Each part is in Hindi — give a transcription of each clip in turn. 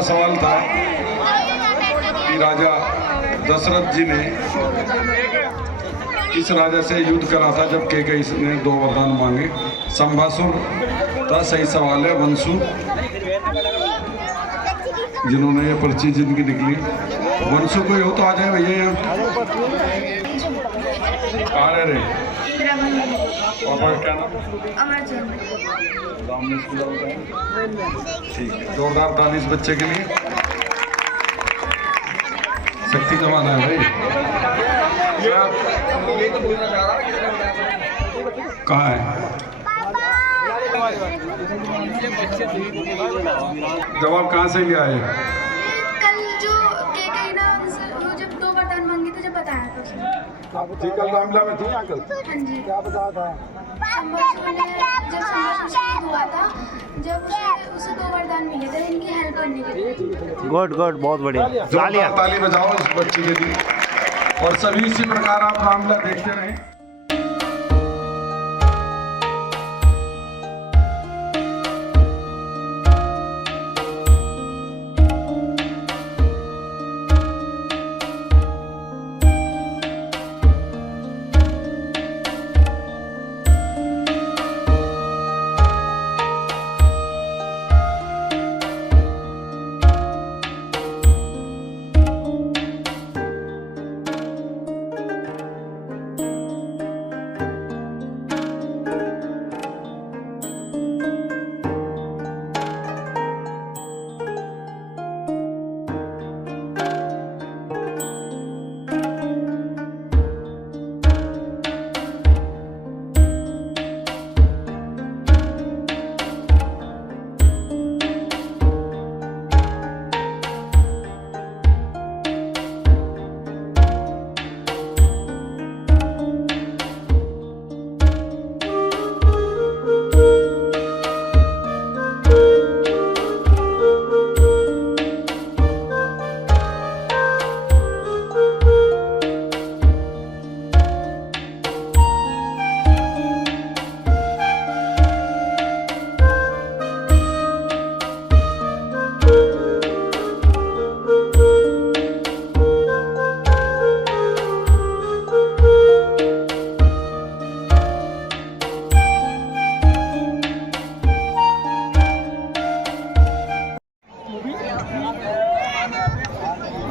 हमारा सवाल था कि राजा दशरथ जी ने किस राजा से युद्ध करा था जब कैकेयी ने 2 वरदान मांगे। संभासुर था सही सवाल है। वंशु जिन्होंने ये पर्ची जिनकी निकली, वंशु कोई हो तो आ जाए भैया यहाँ। कहाँ रह रहे? पापा का क्या नाम? ठीक है, जोरदार ताली इस बच्चे के लिए। शक्ति कमाना है भाई। कहाँ है? जवाब कहाँ से ले आए? कल जो कैकेयी ना वो जब 2 वरदान मांगे थे जब बताया था उसने। जी कल रामलीला में थी यहाँ कल? हाँ जी। क्या बताया था? संभासुर ने जब संभासुर से युद्ध हुआ था, जब उसे 2 वरदान मिले थे इनकी हेल्प करने के लिए। गुड गुड, बहुत बढ़िया। जोरदार ताली बजाओ इस बच्चे के लिए। और सभी इसी प्रकार आप रामलीला देखते रहें।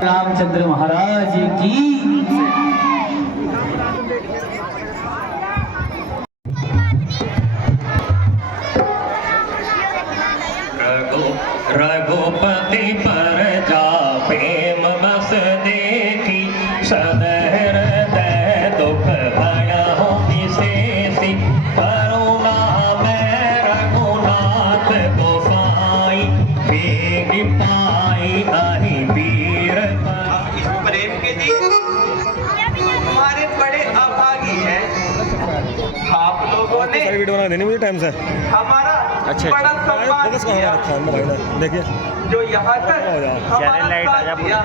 रामचंद्र महाराज की। रघुपति पर जा प्रेम बस देखी, सदहृदय दुख भयहु विशेषी, करुणा में रघुनाथ गोसाई, बेग पाई अहि वीर। इस प्रेम के लिए हमारे बड़े अभागी हैं आप लोगों ने। वीडियो बना देनी मुझे टाइम से। हमारा बड़ा सम्मान किया, देखिए जो यहाँ तक हमारा साथ दिया।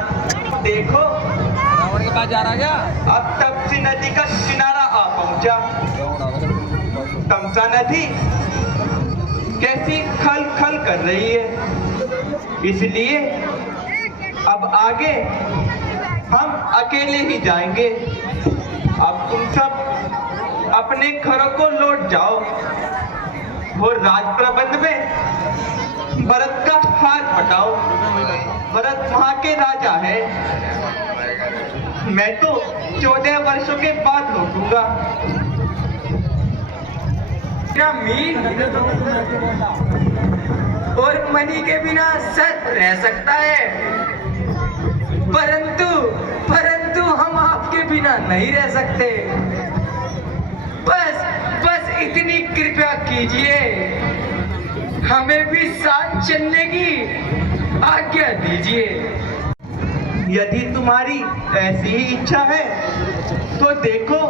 देखो रावण के पास जा रहा क्या? अब तप्ती नदी का किनारा आ पहुंचा। तमसा नदी कैसी खल खल कर रही है, इसलिए अब आगे हम अकेले ही जाएंगे। अब तुम सब अपने घरों को लौट जाओ। वो राज प्रबंध में भरत का हाथ बटाओ। भरत वहां के राजा है। मैं तो 14 वर्षों के बाद लौटूंगा। क्या मीर और मनी के बिना सत रह सकता है, परंतु हम आपके बिना नहीं रह सकते। बस इतनी कृपया कीजिए, हमें भी साथ चलने की आज्ञा दीजिए। यदि तुम्हारी ऐसी ही इच्छा है तो देखो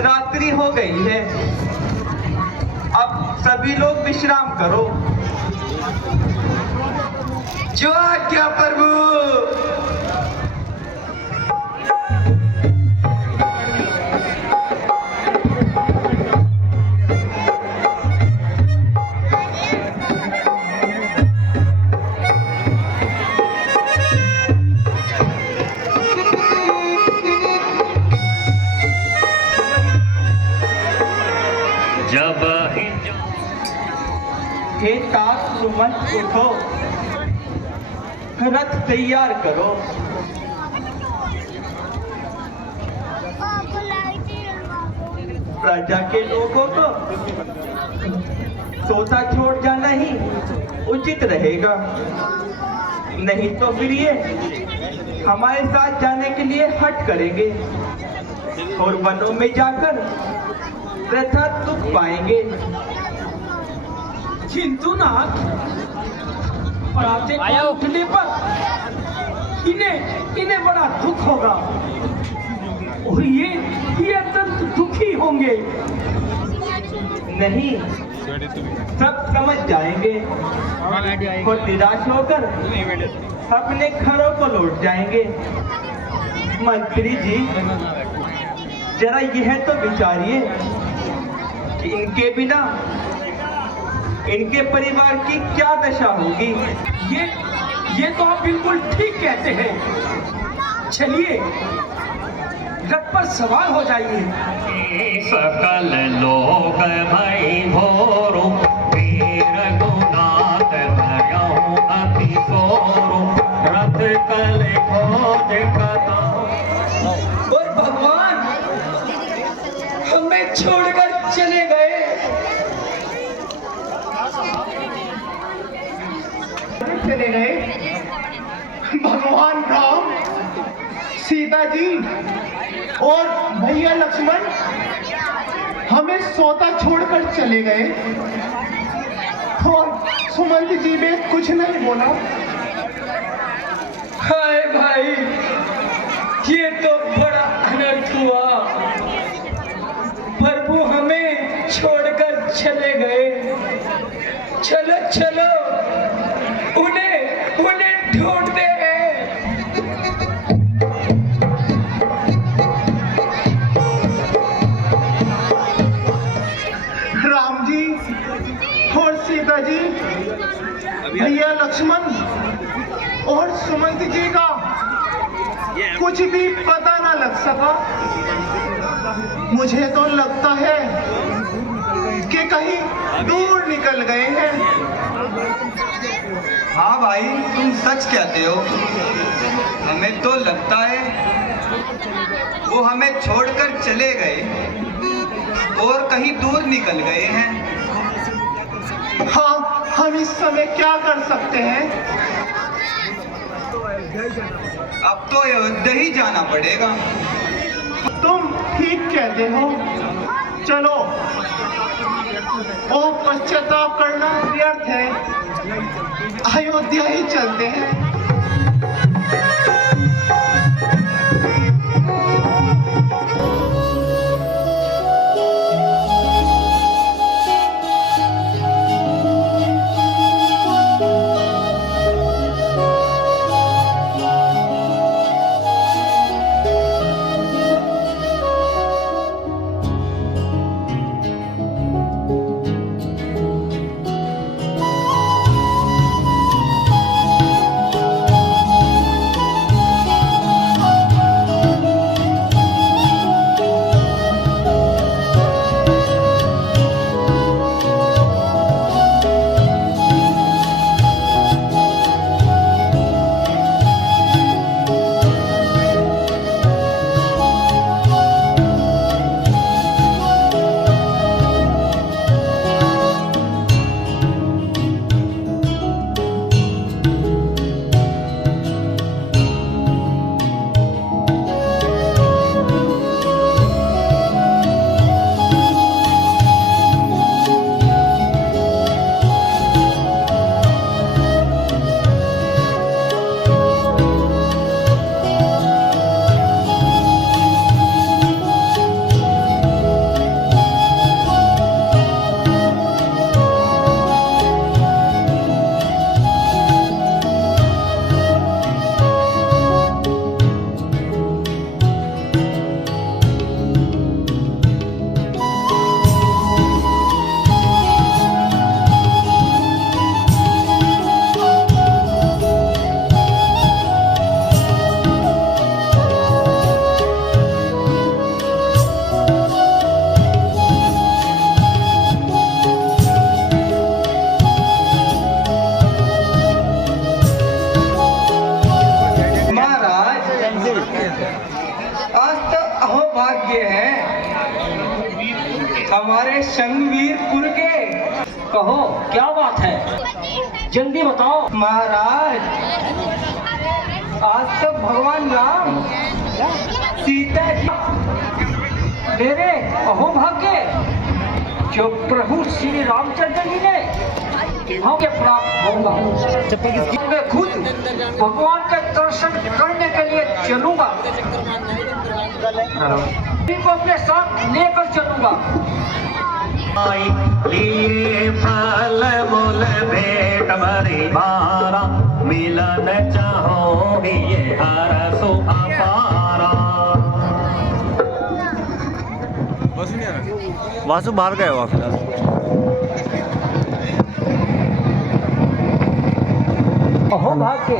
रात्रि हो गई है। अब सभी लोग विश्राम करो। जो आज्ञा प्रभु। सुमन उठो, रथ तैयार करो। प्रजा के लोगों को सोता छोड़ जाना ही उचित रहेगा, नहीं तो फिर ये हमारे साथ जाने के लिए हट करेंगे और वनों में जाकर प्रथा दुख पाएंगे। किंतु नाथ, प्रातः काल उठने पर इन्हें बड़ा दुख होगा और ये अत्यंत दुखी होंगे। नहीं, सब समझ जाएंगे और निराश होकर अपने घरों को लौट जाएंगे। मंत्री जी, जरा यह तो विचारिए कि इनके बिना इनके परिवार की क्या दशा होगी। ये तो आप बिल्कुल ठीक कहते हैं। चलिए रथ पर सवार हो जाइए। सकल लोग भई भोरु, वीर गुनाथ भयउ अति सोरु, रथ कल खोज कताऊ। और भगवान हमें छोड़कर चले गए। चले गए भगवान राम, सीता जी और भैया लक्ष्मण हमें सोता छोड़कर चले गए और सुमंत जी ने कुछ नहीं बोला। हाय भाई, ये तो बड़ा अनर्थ हुआ। प्रभु हमें छोड़कर चले गए। चलो चलो, उन्हें ढूंढते हैं। राम जी और सीता जी, भैया लक्ष्मण और सुमंत जी का कुछ भी पता ना लग सका। मुझे तो लगता है कि कहीं दूर निकल गए हैं। हाँ भाई, तुम सच कहते हो। हमें तो लगता है वो हमें छोड़कर चले गए और कहीं दूर निकल गए हैं। हाँ, हम इस समय क्या कर सकते हैं? अब तो अयोध्या ही जाना पड़ेगा। तुम ठीक कहते हो। चलो, और पश्चाताप करना व्यर्थ है, अयोध्या ही चलते हैं। हमारे संगवीरपुर के। कहो क्या बात है, जल्दी बताओ। महाराज, आज तो भगवान राम सीता जी मेरे अहोभाग्य, जो प्रभु श्री रामचंद्र जी ने हमें प्राप्त होगा। मैं खुद भगवान के दर्शन करने के लिए चलूंगा, को अपने साथ लेकर चलूंगा। लिए फल मूल भेंट भरी मारा, मिलन चाहो ये हर सुख पारा। वासु बाहर गए हुआ फिलहाल। अहोभाग्य,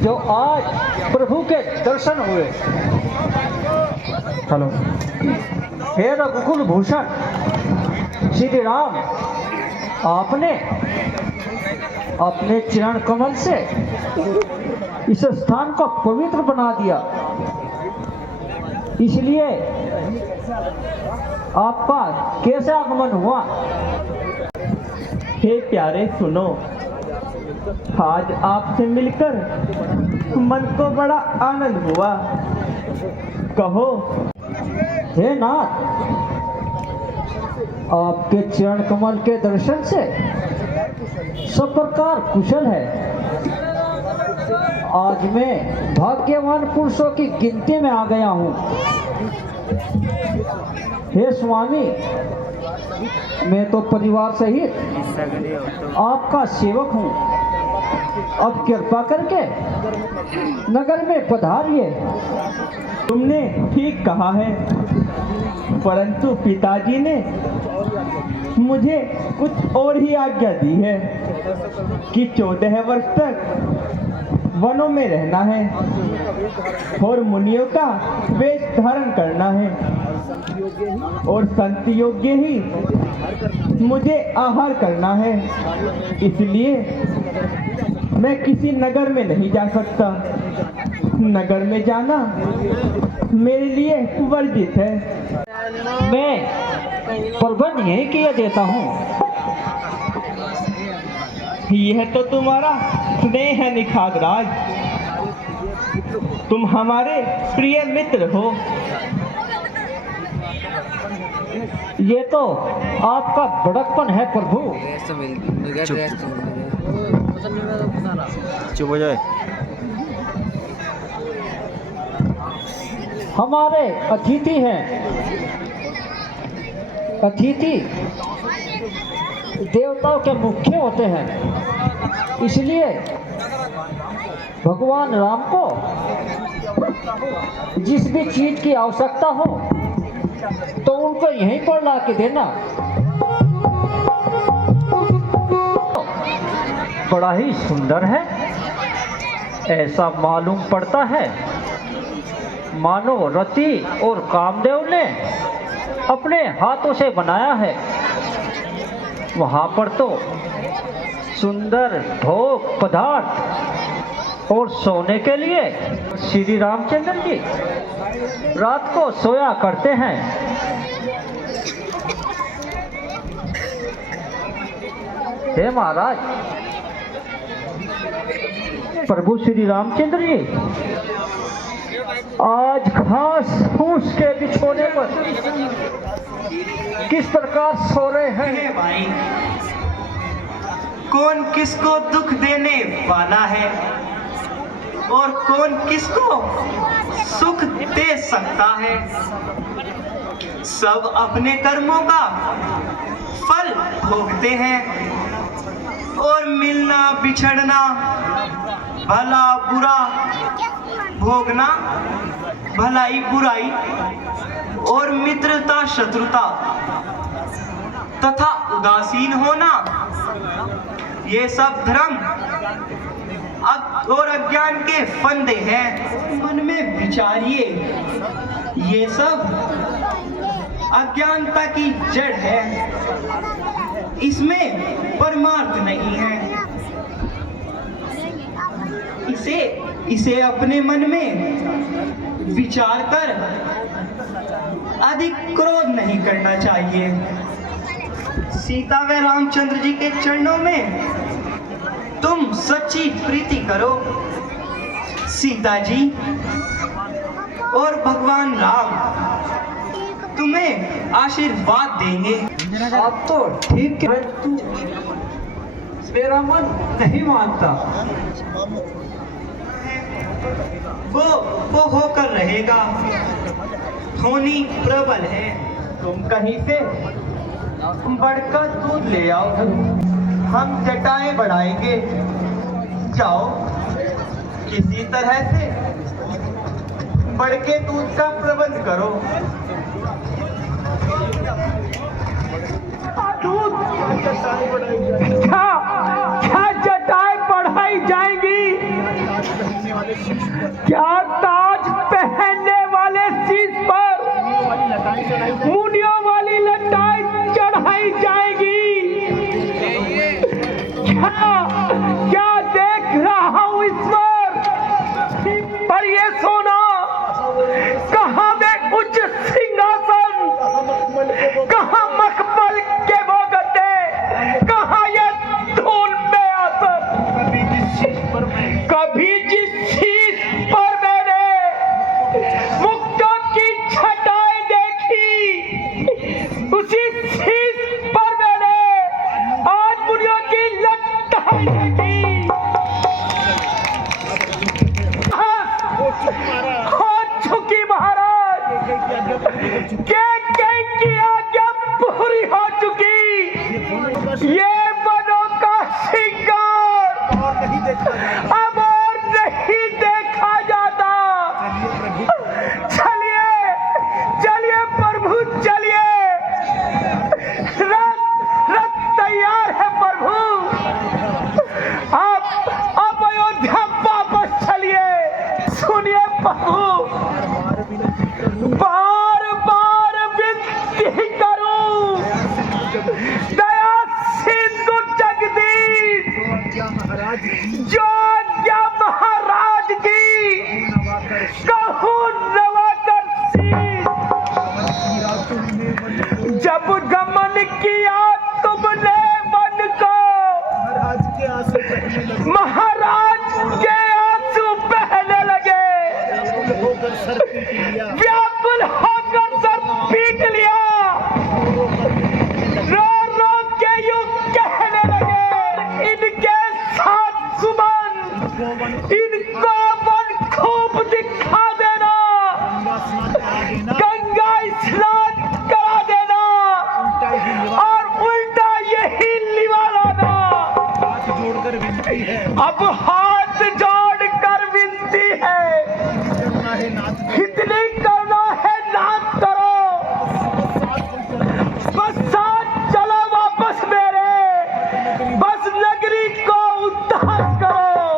जो आज प्रभु के दर्शन हुए। हेलो, हे रघुकुल भूषण श्री राम, आपने अपने चरण कमल से इस स्थान को पवित्र बना दिया, इसलिए आपका कैसे आगमन हुआ? हे प्यारे सुनो, आज आपसे मिलकर मन को बड़ा आनंद हुआ। कहो। हे नाथ, आपके चरण कमल के दर्शन से सब प्रकार कुशल है। आज मैं भाग्यवान पुरुषों की गिनती में आ गया हूँ। हे स्वामी, मैं तो परिवार सहित आपका सेवक हूँ। अब कृपा करके नगर में पधारिए। तुमने ठीक कहा है, परंतु पिताजी ने मुझे कुछ और ही आज्ञा दी है कि 14 वर्ष तक वनों में रहना है और मुनियों का वेश धारण करना है और संत योग्य ही मुझे आहार करना है। इसलिए मैं किसी नगर में नहीं जा सकता। नगर में जाना मेरे लिए वर्जित है। मैं प्रबंध यही किया देता हूँ। यह तो तुम्हारा स्नेह है निखागराज, तुम हमारे प्रिय मित्र हो। ये तो आपका बड़कपन है प्रभु। चुप हो जाए। हमारे अतिथि हैं। अतिथि देवताओं के मुख्य होते हैं, इसलिए भगवान राम को जिस भी चीज की आवश्यकता हो तो उनको यहीं पर ला के देना। बड़ा ही सुंदर है, ऐसा मालूम पड़ता है मानो रति और कामदेव ने अपने हाथों से बनाया है। वहाँ पर तो सुंदर भोग पदार्थ और सोने के लिए श्री रामचंद्र जी रात को सोया करते हैं। हे महाराज, प्रभु श्री रामचंद्र जी आज घास फूस के बिछोने पर किस प्रकार सो रहे हैं। भाई, कौन किसको दुख देने वाला है और कौन किसको सुख दे सकता है। सब अपने कर्मों का फल भोगते हैं और मिलना बिछड़ना, भला बुरा भोगना, भलाई बुराई और मित्रता शत्रुता तथा उदासीन होना, ये सब धर्म और अज्ञान के फंदे हैं। मन में विचारिए, ये सब अज्ञानता की जड़ है, इसमें परमार्थ नहीं है। इसे अपने मन में विचार कर अधिक क्रोध नहीं करना चाहिए। सीता व रामचंद्र जी के चरणों में तुम सच्ची प्रीति करो। सीता जी और भगवान राम तुम्हें आशीर्वाद देंगे। आप तो ठीक है, तू मेरा मन नहीं मानता। वो होकर रहेगा, होनी प्रबल है। तुम कहीं से बढ़कर दूध ले आओ, हम जटाएं बढ़ाएंगे। जाओ, किसी तरह से बढ़ के दूध का प्रबंध करो। क्या जटाएं बढ़ाई जाएंगी? क्या ताज पहनने वाले शीश पर मुनियों वाली लटाई चढ़ाई जाएगी? क्या देख रहा हूँ ईश्वर? पर ये सोना कहाँ में उच्च सिंहासन, कहाँ मखमल के वो गद्दे, कहाँ ये धूल में आसन। कभी जिस शीश पर मैंने मुक्तों की छटाएं देखी, उसी शीश पर मैंने आज मुनियों की लटाएं देखी। हो चुकी महाराज, की आज्ञा पूरी हो चुकी। ये बनों का श्रृंगार अब और नहीं देखा जाता। चलिए चलिए प्रभु, चलिए। रथ तैयार है प्रभु। आप अयोध्या वापस चलिए। सुनिए प्रभु, बार बार विनती करूं, दया सिंधु जगदीश, जो आज्ञा महाराज की, कहूं नवाकर शीश। जब गमन किया तुमने मन को, महाराज के आंसू बहने लगे। व्याकुल होकर सर पीट लिया, रो रो के यूं कहने लगे, इनके साथ सुमन, इनको वन खूब दिखा देना, गंगा स्नान करा देना और उल्टा यही लिवा लाना। अब हाथ जोड़कर विनती है, इतनी करना है नाथ करो, बस साथ चलो वापस मेरे, बस नगरी को उद्धार करो।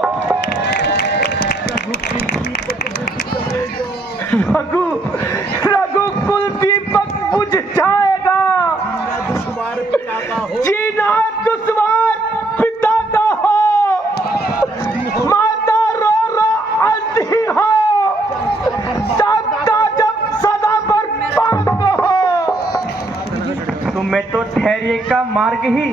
रघुकुल दीपक बुझ जाएगा, जीना दुश्वार पिता का हो, माता रो रो अंधी हो, जब सदा बर्बाद हो। तुम्हें तो धैर्य का मार्ग ही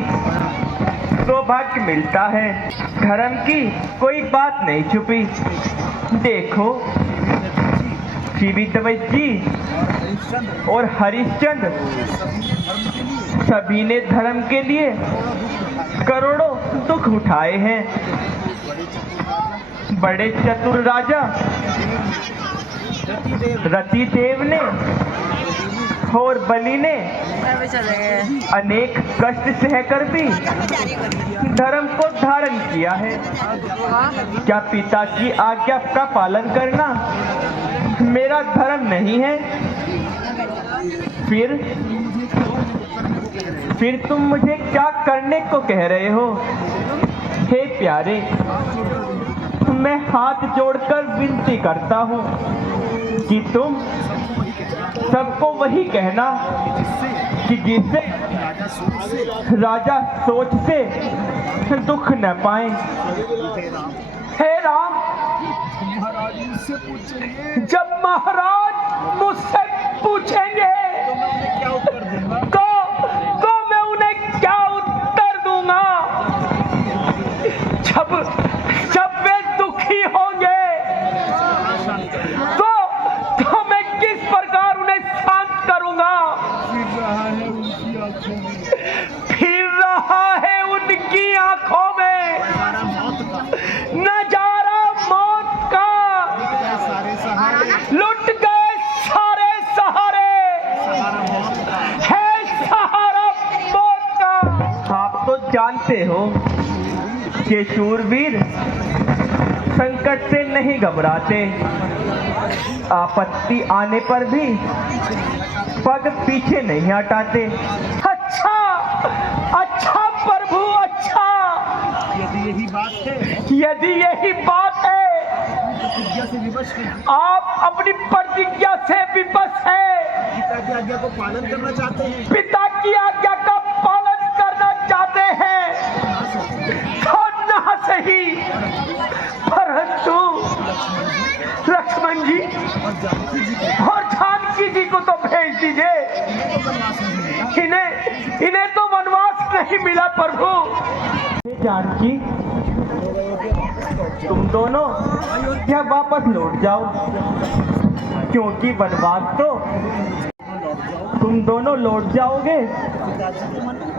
सौभाग्य मिलता है, धर्म की कोई बात नहीं छुपी। देखो जीवितवैद्य जी और हरिश्चंद्र सभी ने धर्म के लिए करोड़ों दुख उठाए हैं। बड़े चतुर राजा रतिदेव ने और बलि ने अनेक कष्ट सहकर भी धर्म को धारण किया है। क्या पिता की आज्ञा का पालन करना मेरा धर्म नहीं है? फिर तुम मुझे क्या करने को कह रहे हो? हे प्यारे, मैं हाथ जोड़कर विनती करता हूँ कि तुम सबको वही कहना कि जिससे राजा सोच से दुख न पाए। हे राम, जब महाराज मुझसे पूछेंगे कि शूरवीर संकट से नहीं घबराते, आपत्ति आने पर भी पग पीछे नहीं हटाते। अच्छा अच्छा प्रभु, अच्छा। यदि यही बात है, आप अपनी प्रतिज्ञा से विवश है, पिता की आज्ञा को पालन करना चाहते हैं, पिता की आज्ञा का पालन करना चाहते हैं, तो ना सही, परंतु लक्ष्मण जी और जानकी जी को तो भेज दीजिए। इन्हें तो वनवास नहीं मिला प्रभु। जानकी, तुम दोनों अयोध्या वापस लौट जाओ, क्योंकि वनवास तो तुम दोनों लौट जाओगे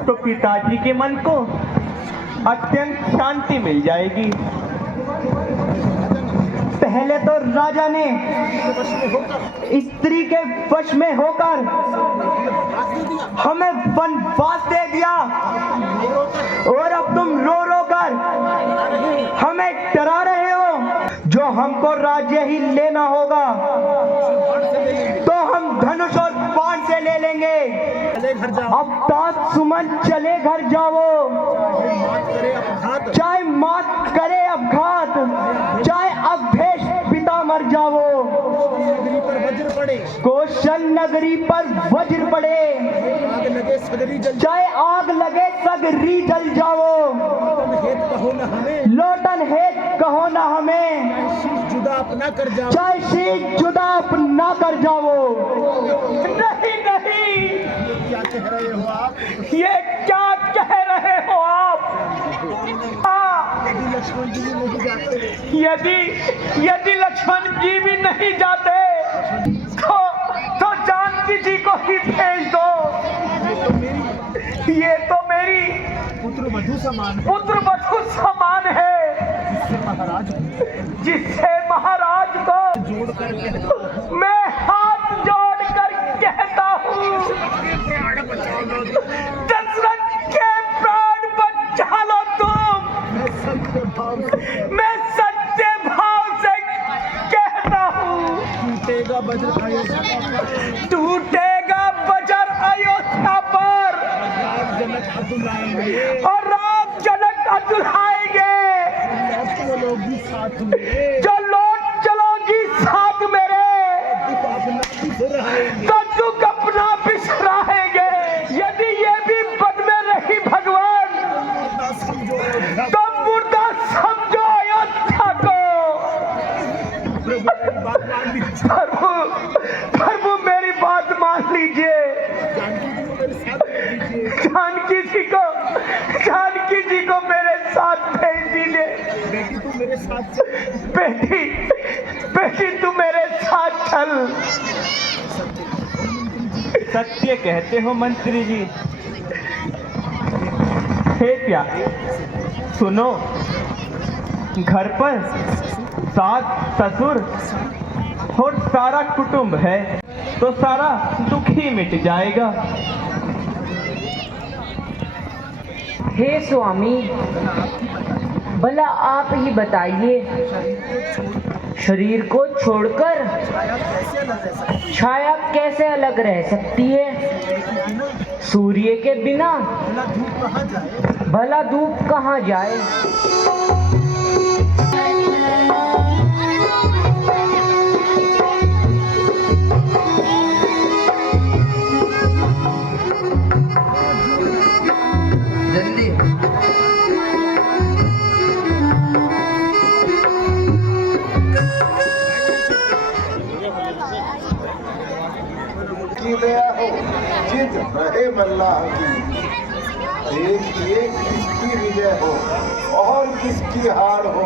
तो पिताजी के मन को अत्यंत शांति मिल जाएगी। पहले तो राजा ने स्त्री के वश में होकर हमें वनवास दे दिया, और अब तुम रो रो कर हमें डरा रहे हो। जो हमको राज्य ही लेना होगा तो हम धनुष और बाण से ले लेंगे। अब तात सुमन चले घर जाओ, चाहे मात करे अपघात, चाहे अवधेश पिता मर जाओ, कौशल नगरी पर वज्र पड़े, चाहे आग लगे सगरी जल जाओ, लोटन हेत कहो न हमें, चाहे शीश जुदा अपना कर जाओ। नहीं नहीं, ये क्या कह रहे हो आप? यदि लक्ष्मण जी भी नहीं जाते तो जानकी जी को ही भेज दो। ये तो मेरी पुत्र वधू समान है, जिससे महाराज को मैं हाथ जोड़कर कहता हूँ, दशरथ के प्राण बचा लो तुम। मैं सच्चे भाव से कहता हूँ, टूटेगा वज्र अयोध्या पर, और राम जनक अतुलाएंगे। जो लौट चलोगी साथ मेरे, तो दुख अपना बिसराएंगे। यदि ये भी पद में रही भगवान, तो मुर्दा समझो अयोध्या को। प्रभु मेरी बात मान लीजिए। जानकी जी को मेरे साथ भेज दीजिए। बेटी तू मेरे साथ चल। सत्य कहते हो मंत्री जी। हे प्यारे, सुनो, घर पर सास ससुर और सारा कुटुंब है, तो सारा दुख ही मिट जाएगा। हे स्वामी, भला आप ही बताइए, शरीर को छोड़कर छाया कैसे अलग रह सकती है? सूर्य के बिना भला धूप कहाँ जाए? जित रहे मल्लाह की, देखिए किसकी विजय हो और किसकी हार हो।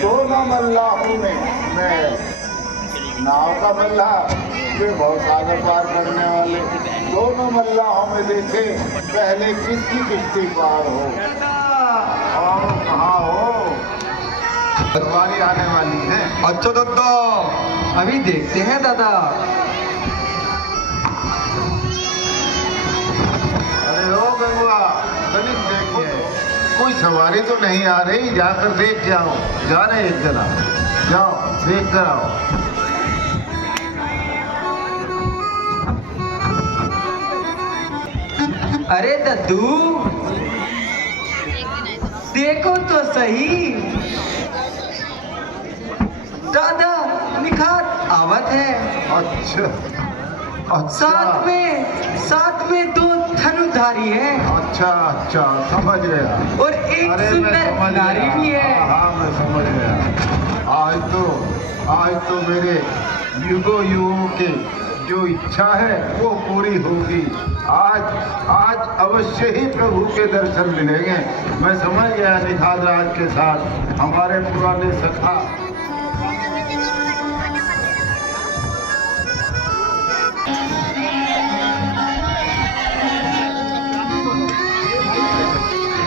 दोनों मल्लाहों में मैं नाव का मल्लाह, वे भवसागर पार करने वाले, दोनों मल्लाहों में देखे पहले किसकी किश्ती पार हो। और कहाँ हो, बदवारी आने वाली है। अच्छा दादा, अभी देखते हैं दादा। अरे ओ गंगवा, तनिक देखो कोई सवारी तो नहीं आ रही, जाकर देख के आओ। जा रहे एक जना, जाओ देख कर आओ। अरे दद्दू, देखो तो सही, दादा निखार आवत है। अच्छा साथ में 2 धनुधारी है। अच्छा समझ गया। और एक अरे मैं सुंदर समझ नारी गया। भी है। हाँ मैं समझ गया। आज तो मेरे युगों की जो इच्छा है वो पूरी होगी। आज अवश्य ही प्रभु के दर्शन मिलेंगे। मैं समझ गया निखात राज के साथ हमारे पुराने सखा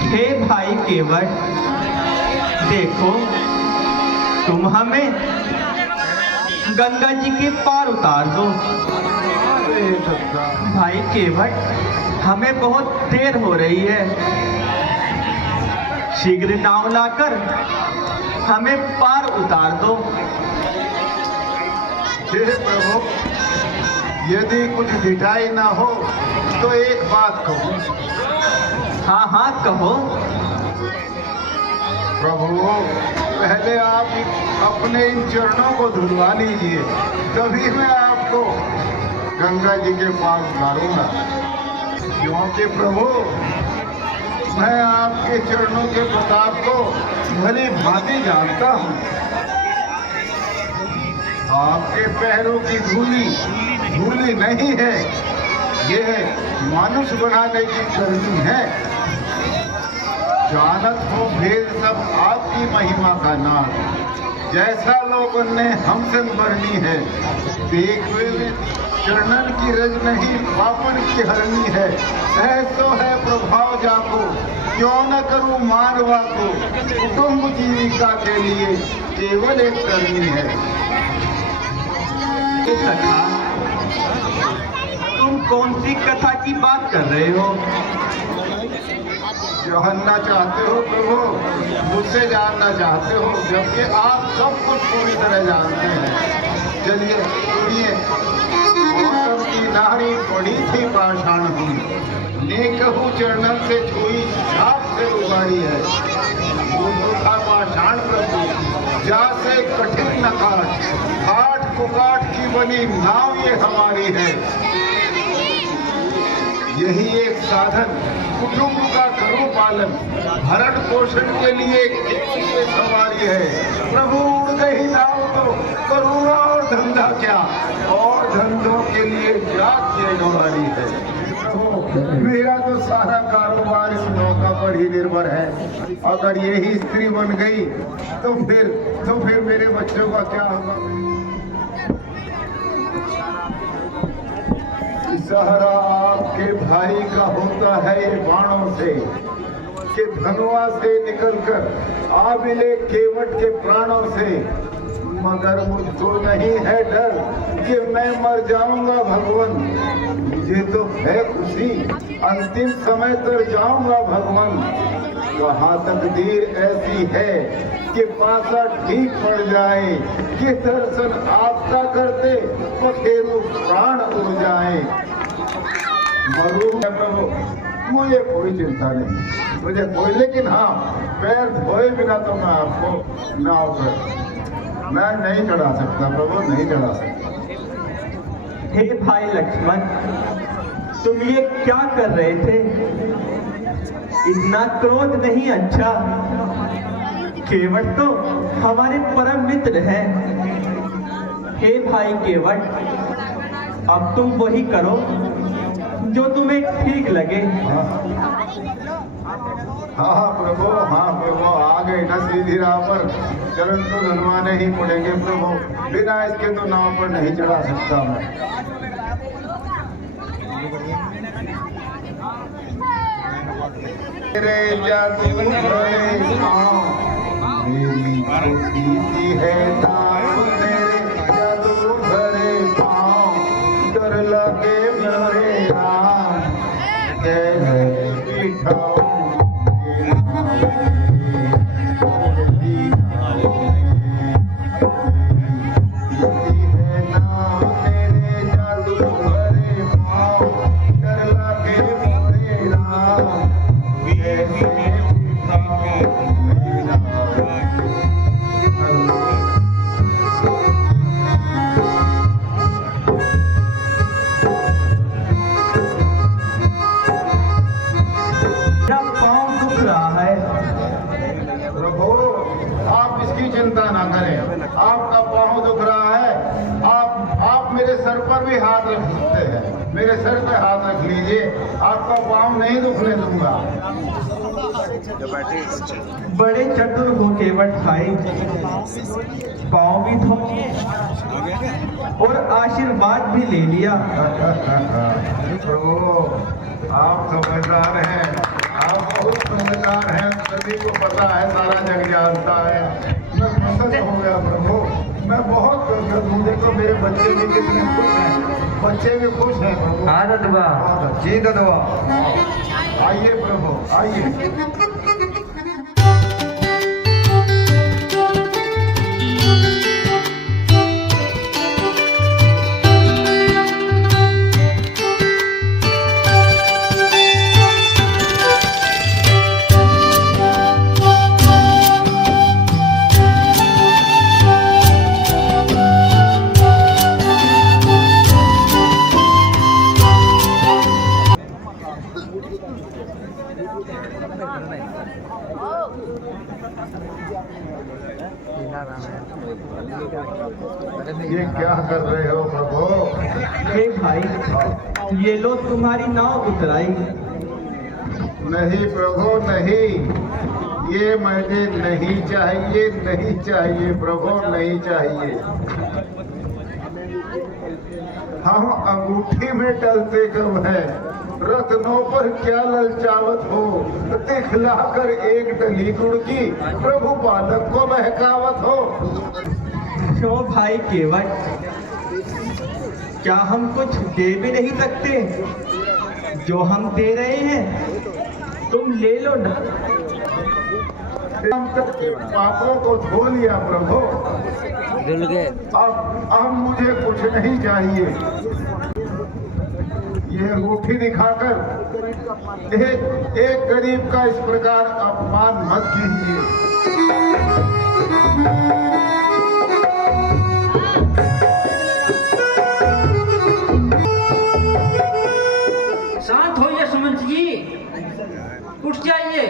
हे भाई केवट, देखो तुम हमें गंगा जी के पार उतार दो। भाई केवट, हमें बहुत देर हो रही है, शीघ्र नाव लाकर हमें पार उतार दो। हे प्रभु, यदि कुछ ढिठाई ना हो तो एक बात कहो। हाँ कहो। प्रभु, पहले आप अपने इन चरणों को धुलवा लीजिए, तभी मैं आपको गंगा जी के पास उतारूंगा। क्योंकि प्रभु, मैं आपके चरणों के प्रताप को भली भांति जानता हूँ। आपके पैरों की धूली नहीं है, यह मनुष्य बनाने की करनी है। जानत हो भेद सब आपकी महिमा का नाम, जैसा लोगों ने हमसे बरनी है। देख वे चरणन की रज नहीं, पापन की हरनी है। ऐसो है प्रभाव जाको, क्यों न करूं मानवा को। कुटुंब जीविका के लिए केवल एक करनी है। सखा, तुम कौन सी कथा की बात कर रहे हो? जानना चाहते हो प्रभु, मुझसे जानना चाहते हो, जबकि आप सब कुछ पूरी तरह जानते हैं। चलिए सुनिए। मौसम की नारी पड़ी थी पाषाण हुई, नेकहु चरणन से छुई, छाप से उबारी है। वो था पाषाण प्रभु, जा से कठिन न काट कुकाट की बनी नाव ये हमारी है। यही एक साधन कुटुंब का करूं पालन, भरण पोषण के लिए केवल ये सवारी है। प्रभु, उड़ गई नाव तो करूंगा और धंधा क्या, और धंधों के लिए जात ये गंवारी है। मेरा तो सारा कारोबार इस नौका पर ही निर्भर है। अगर यही स्त्री बन गई तो फिर मेरे बच्चों का क्या होगा। सहारा आपके भाई का होता है ये बाणों से, कि धनुआ से निकलकर आ मिले केवट के प्राणों से। मगर मुझको नहीं है डर कि मैं मर जाऊंगा भगवान, मुझे तो है खुशी अंतिम समय तक जाऊंगा भगवान। वहाँ तकदीर ऐसी है कि पासा ठीक पड़ जाए, कि दर्शन आपका करते पखेरु प्राण उड़ जाए। मरू है प्रभु, मुझे कोई चिंता नहीं, मुझे कोई, लेकिन हाँ पैर धोए बिना तो मैं आपको नाव पर मैं नहीं चढ़ा सकता प्रभु, नहीं चढ़ा सकता। हे भाई लक्ष्मण, तुम ये क्या कर रहे थे? इतना क्रोध नहीं अच्छा। केवट तो हमारे परम मित्र हैं। हे भाई केवट, अब तुम वही करो जो तुम्हें ठीक लगे। हाँ प्रभु, आ गए ना सीधी राह पर। चरण तो धनवाने ही पड़ेंगे प्रभु, बिना इसके तो नाव पर नहीं चढ़ा सकता मैं। मेरे जादू भरे पाँव, मेरी छोटी सी है नाव, मेरे जादू भरे पाँव, डर लगे मेरे राम, कैसे बिठाऊं चिंता ना करें। आपका पाँव दुख रहा है, आप मेरे सर पर भी हाथ रख सकते हैं। मेरे सर पे हाथ रख लीजिए, आपका पाँव नहीं दुखने दूंगा। बड़े चतुर हो केवट भाई, पाँव भी धो और आशीर्वाद भी ले लिया। प्रभु आप समझदार हैं, आप बहुत समझदार हैं, सभी को पता है, सारा जग जानता है। मैं प्रसन्न हो गया प्रभु, मैं बहुत प्रसन्न हूँ। देखो मेरे बच्चे भी कितने खुश हैं, बच्चे भी खुश हैं प्रभु। हाँ ददवा जी ददवा, आइए प्रभु आइए। ये क्या कर रहे हो प्रभु? हे भाई, ये लो तुम्हारी नाव उतराई। नहीं प्रभु नहीं, ये मुझे नहीं चाहिए, नहीं चाहिए प्रभु, नहीं चाहिए। हम अंगूठी में टलते कब है, रत्नों पर क्या ललचावत हो। दिखलाकर एक डली गुड़ की प्रभु बालक को बहकावत हो। क्यों भाई केवट, क्या हम कुछ दे भी नहीं सकते? जो हम दे रहे हैं तुम ले लो ना। हम पापों को धो लिया प्रभु, अब मुझे कुछ नहीं चाहिए। ये अंगूठी दिखाकर एक गरीब का इस प्रकार अपमान मत कीजिए। शांत होइए सुमंत जी, उठ जाइए।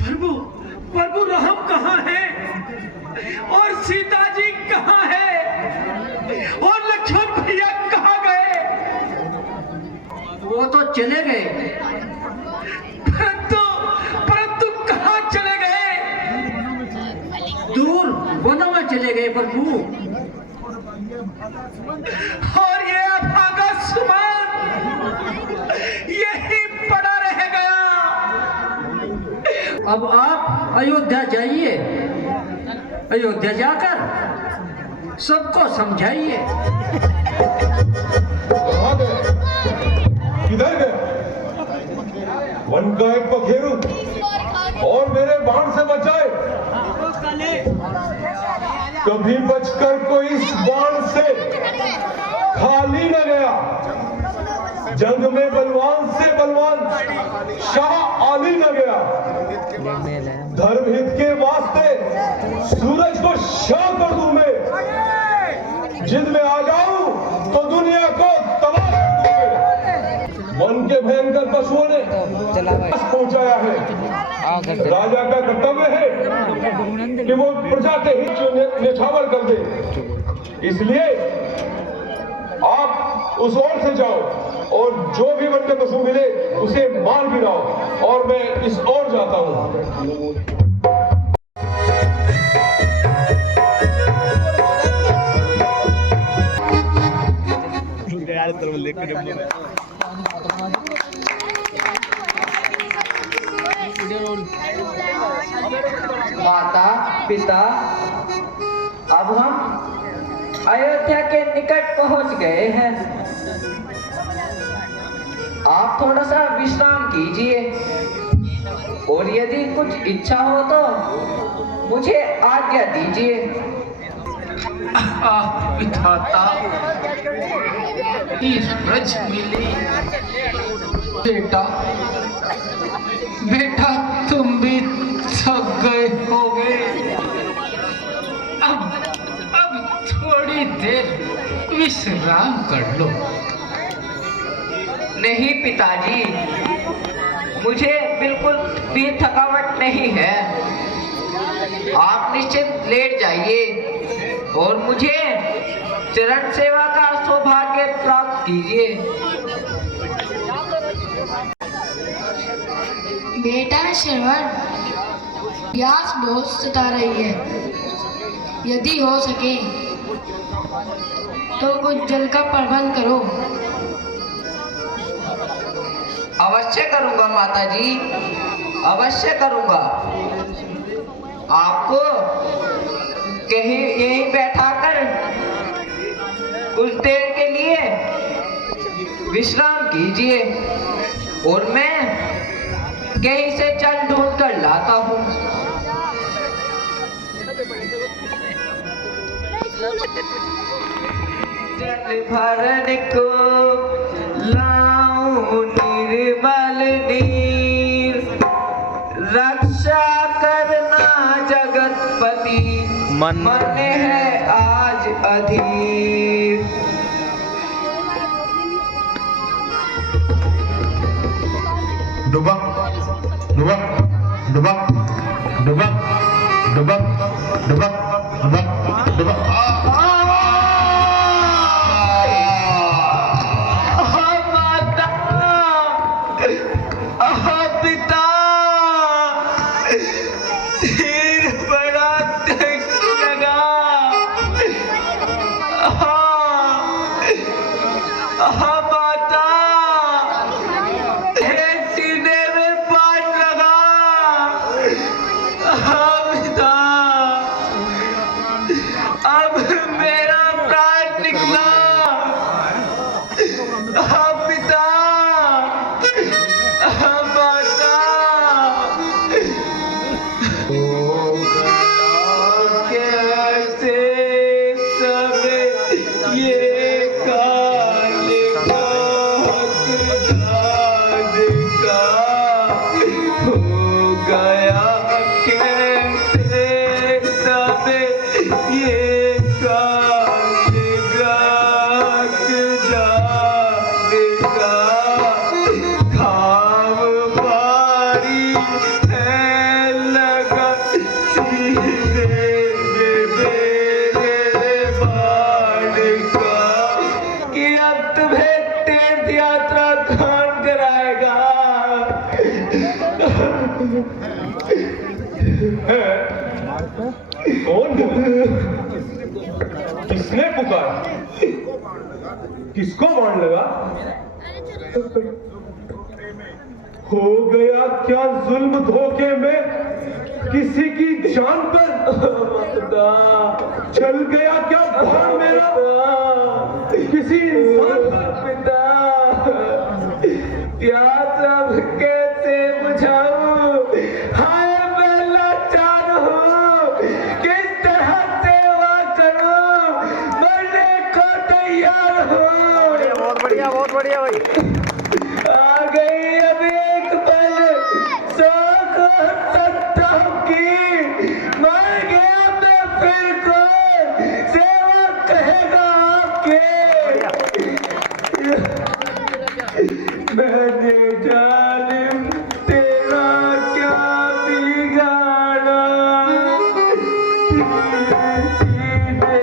प्रभु प्रभु राम कहाँ है और सीता जी कहाँ है और लक्ष्मण भैया कहाँ गए? वो तो चले गए। परंतु कहाँ चले गए? दूर वनों में चले गए प्रभु। और ये अभागा सुमन यही पड़ा रह गया। अब आप अयोध्या जाइए, अयोध्या जाकर सबको समझाइए। किधर गए? वन का एक पखेरु और मेरे बाण से बचाए। कभी बचकर कोई इस बाण से खाली न गया। जंग में बलवान से बलवान शाह आली न गया। धर्म हित के वास्ते सूरज को शाह कर दूं मैं। जिद में आ जाऊं तो दुनिया को तबाह कर दूंगे। वन के भयंकर पशुओं ने पहुंचाया है। राजा का कर्तव्य है कि वो प्रजा के हित को निछावर कर दे। इसलिए आप उस ओर से जाओ और जो भी वन के पशु मिले उसे मार गिराओ और मैं इस ओर जाता हूँ। माता पिता, अब हम अयोध्या के निकट पहुंच गए हैं। आप थोड़ा सा विश्राम कीजिए और यदि कुछ इच्छा हो तो मुझे आज्ञा दीजिए। विधाता, ब्रज मिली। बेटा तुम भी थक गए होगे। अब थोड़ी देर विश्राम कर लो। नहीं पिताजी, मुझे बिल्कुल भी थकावट नहीं है। आप निश्चित लेट जाइए और मुझे चरण सेवा का सौभाग्य प्राप्त कीजिए। बेटा श्रवण, प्यास बहुत सता रही है। यदि हो सके तो कुछ जल का प्रबंध करो। अवश्य करूंगा माताजी, अवश्य करूंगा। आपको कहीं यहीं बैठाकर कुछ देर के लिए विश्राम कीजिए और मैं कहीं से जल ढूंढ कर लाता हूँ। जल भरने को लाऊं निर्मल नीर, रक्षा करना जगतपति मन है आज अधीर। डुबा डुबा डुबा डुबा डुबा डुबा डुबा डुबा पिता, तीर बड़ा तेज लगा। माता, सीने में पाट लगा। पिता, अब मेरा प्राण निकला। पिता, कैसे सब ये काल का हो गया। कैसे सब ये काल जाएगा। घाव बारी है लगा सीने मेरे बाण का, कि अब तुम्हें तीर्थ यात्रा कौन कराएगा। कौन? किसने पुकारा? किसको बाण लगा? हो गया क्या जुल्म धोखे में किसी की जान पर? चल गया क्या बाण मेरा किसी इंसान पर? पिता, प्यास अब कैसे बुझाऊं? हाय मैं लाचार हूँ, किस तरह सेवा करूं? मरने को तैयार हूँ। बहुत बढ़िया भाई। आ गई अब एक पल शौक सत्ता की, मर गया मैं फिर कोई सेवा कहेगा आपके। मैंने जालिम तेरा क्या बिगाड़ा, सीधे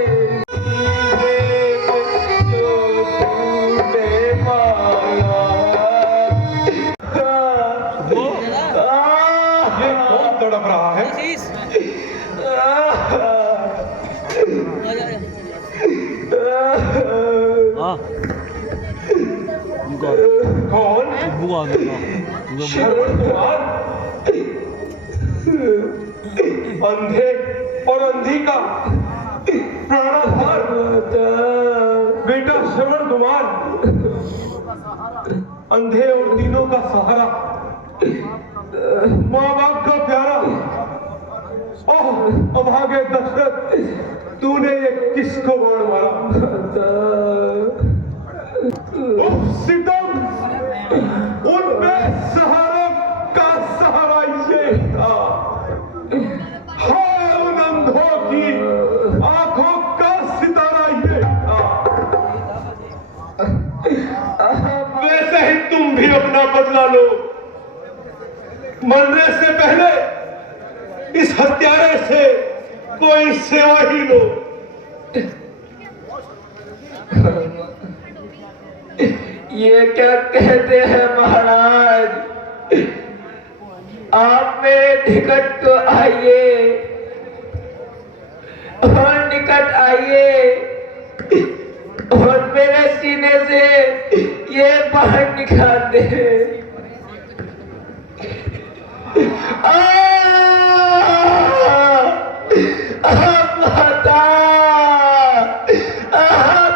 जो तूने मारा। ये कौन तड़प रहा है? कौन? श्रवण कुमार, अंधे और अंधी का प्राणाधार बेटा श्रवण कुमार, अंधे और दीनों का सहारा, माँ बाप का प्यारा। ओह अभागे दशरथ, तूने ये किसको बाण मारा? सितम, उन बेसहारों का सहारा ये था। हाय उन अंधों की आंखों का सितारा ये था। बदला लो। मरने से पहले इस हत्यारे से कोई सेवा ही लो। ये क्या कहते हैं महाराज? आप मेरे निकट तो आइए और निकट आइए और मेरे सीने से ये बाहर निकाल दे। माता,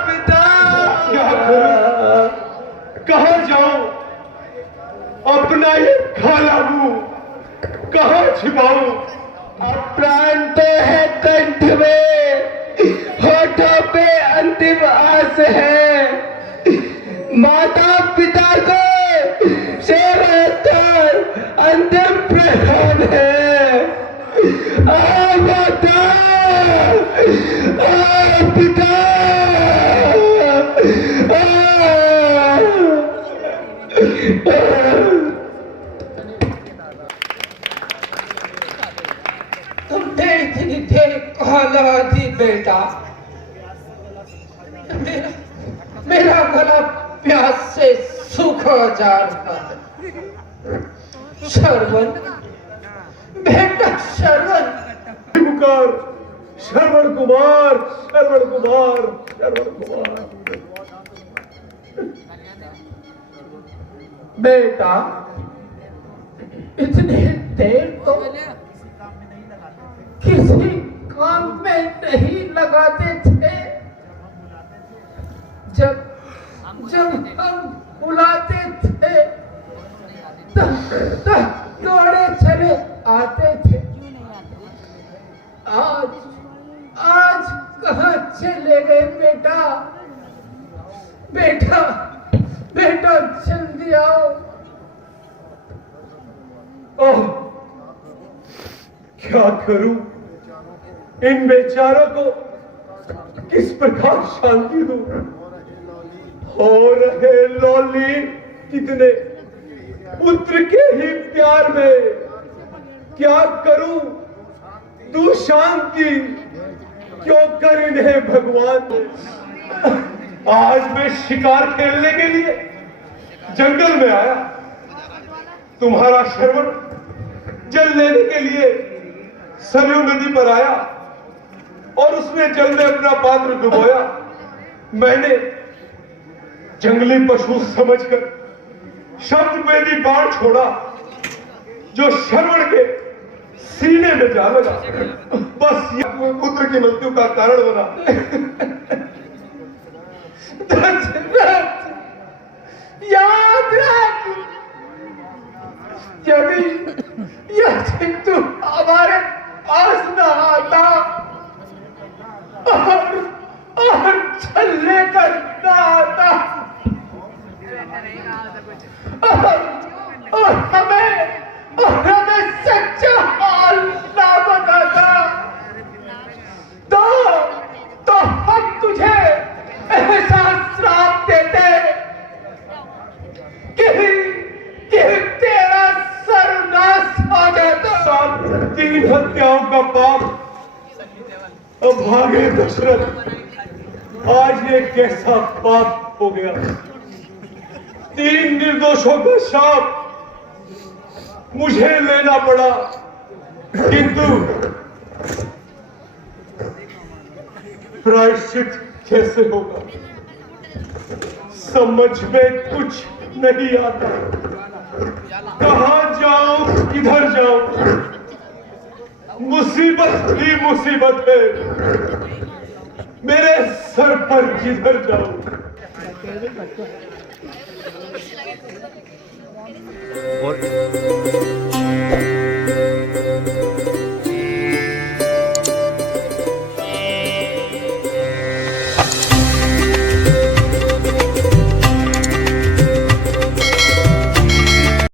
पिता, क्या करूं? कहाँ जाऊं? अपना ये काला मुंह कहाँ छिपाऊं? प्राण तो है कंठ में, होठों पे अंतिम आस है। माता पिता को सेवा कर अंतिम प्रहर है। माता, पिता, तुमने इतनी देर काला थी बेटा। मेरा गला प्यास से सूखा जा रहा है। श्रवण बेटा, श्रवण पुकार, श्रवण कुमार, श्रवण कुमार, श्रवण कुमार। बेटा, इतनी देर तो किसी काम में नहीं लगाते थे। जब हम बुलाते थे तब दौड़े चले आते थे। आज कहाँ चले गए बेटा? बेटा जल्दी आओ। ओह, क्या करूं? इन बेचारों को किस प्रकार शांति दूं? हो रहे लौली कितने पुत्र के ही प्यार में। क्या करूं? तू शांति क्यों कर इन्हें भगवान। आज मैं शिकार खेलने के लिए जंगल में आया। तुम्हारा श्रवण जल लेने के लिए सरयू नदी पर आया और उसने जल में अपना पात्र डुबोया। मैंने जंगली पशु समझकर शब्द वेदी बाण छोड़ा जो श्रवण के सीने में जा लगा। बस ये पुत्र की मृत्यु का कारण बना। याद रख, यदि तू हमारे पास न आता और छल्ले कर न आता और हमें सच्चा हाल ना बताता तो हम तुझे ऐसा श्राप देते कि तेरा सर्वनाश हो जाता। 3 हत्याओं का पाप अब भागे दशरथ। आज ये कैसा पाप हो गया? 3 निर्दोषों का शाप मुझे लेना पड़ा, किंतु प्रायश्चित कैसे होगा समझ में कुछ नहीं आता। कहां जाऊं, किधर जाऊं? मुसीबत ही मुसीबत है मेरे सर पर, जिधर जाऊं। और